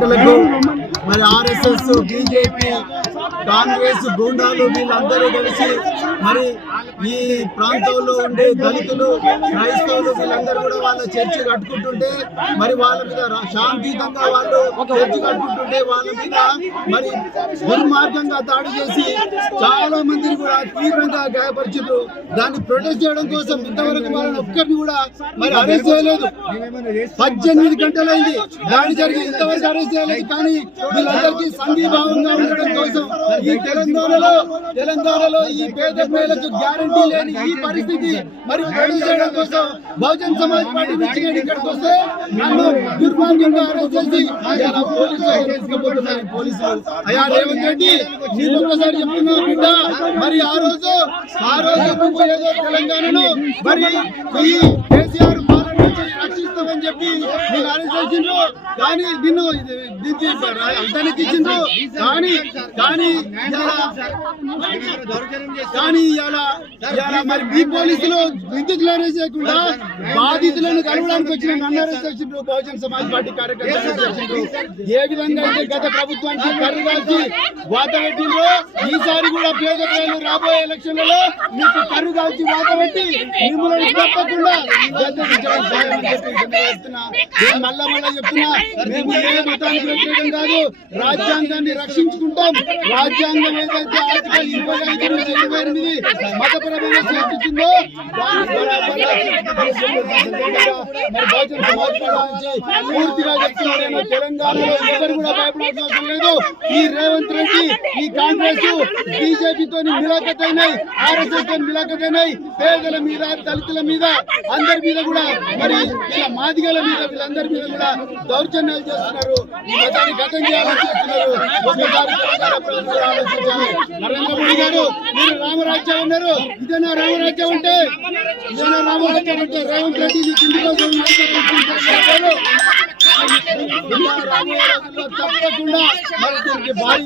మాటలకు మరి RSS, BJP, Congress గూండాలు వీళ్ళందరూ కలిసి మరి ఈ ప్రాంతంలో ఉండే దళితులు, క్రైస్తవులు వీళ్ళందరూ కూడా వాళ్ళ చర్చి కట్టుకుంటుంటే మరి వాళ్ళ మీద శాంతియుతంగా వాళ్ళు చర్చి కట్టుకుంటుంటే వాళ్ళ మీద మరి దుర్మార్గంగా దాడి చేసి చాలా మందిని కూడా తీవ్రంగా గాయపరిచారు. దాన్ని ప్రొటెస్ట్ చేయడం కోసం ఇంతవరకు వాళ్ళని ఒక్కరిని కూడా మరి అరెస్ట్ చేయలేదు. 18 గంటలైంది దాడి జరిగి ఇంతవరకు అరెస్ట్ చేయలేదు. కానీ వీళ్ళందరికీ సంఘీభావంగా ఉండడం కోసం ఈ తెలంగాణలో ఈ పేద ప్రజలకు గ్యారంటీ లేని ఈ పరిస్థితి మరి ప్రొటెస్ట్ చేయడం కోసం బహుజన్ సమాజ్ పార్టీ నుంచి ఇక్కడికి వస్తే నన్ను దుర్మార్గంగా అరెస్ట్ చేసి పోలీసులు అయ్యా రేవంత్ రెడ్డి నీకు ఒక్కసారి చెప్తున్నా బిడ్డ, మరి ఆ రోజు నువ్వు ఏదో తెలంగాణను మరి ఈ కేసీఆర్ పాలన నుంచి రక్షిస్తామని చెప్పి నీకు అరెస్ట్ చేసిండ్రు. కానీ నిన్ను అంతానికి ఇచ్చిండ్రు. కానీ ఇలా మరి మీ పోలీసులు విద్యుత్లు అరెస్ట్ చేయకుండా బాధితులను కలవడానికి వచ్చిన నన్ను అరెస్ట్ చేసిండ్రు. బహుజన్ సమాజ్ పార్టీ కార్యకర్తలు ఏ విధంగా అయితే గత ప్రభుత్వానికి కర్రు కాల్చి వాత పెట్టిండ్రో ఈసారి కూడా పేద ప్రజలు రాబోయే ఎలక్షన్లలో మీకు కర్రు కాల్చి వాత పెట్టి మిమ్మల్ని తప్పకుండా మళ్ళా చెప్తున్నా, మేము ఏ మతానికి వ్యతిరేకం కాదు, రాజ్యాంగాన్ని రక్షించుకుంటాం. రాజ్యాంగం ఏదైతే ఆర్టికల్ 25 నుంచి 28 మతపరమైన సృష్టించిందో పూర్తిగా చెప్తున్నా. నేను తెలంగాణలో ఎవరు కూడా భయపడాల్సిన అవసరం లేదు. ఈ రేవంత్ రెడ్డి, ఈ కాంగ్రెస్, బీజేపీతో మిలాఖతైనాయి, ఆర్ఎస్ఎస్ తో మిలాఖతైనాయి. పేదల మీద, దళితుల మీద, అందరి మీద కూడా మరి ఇలా మాదిగల మీద వీళ్ళందరి మీద కూడా దౌర్జన్యాలు చేస్తున్నారు. ఈ మతాన్ని గతం చేయాలని చేస్తున్నారు. ఒకసారి ఆలోచించాలి. నరేంద్ర మోడీ గారు మీరు రామరాజ్యం ఉన్నారు. ఇదేనా రామరాజ్యం అంటే? రేవంత్ రెడ్డి కింది కోసం తప్పకుండా మరి దీనికి భారీ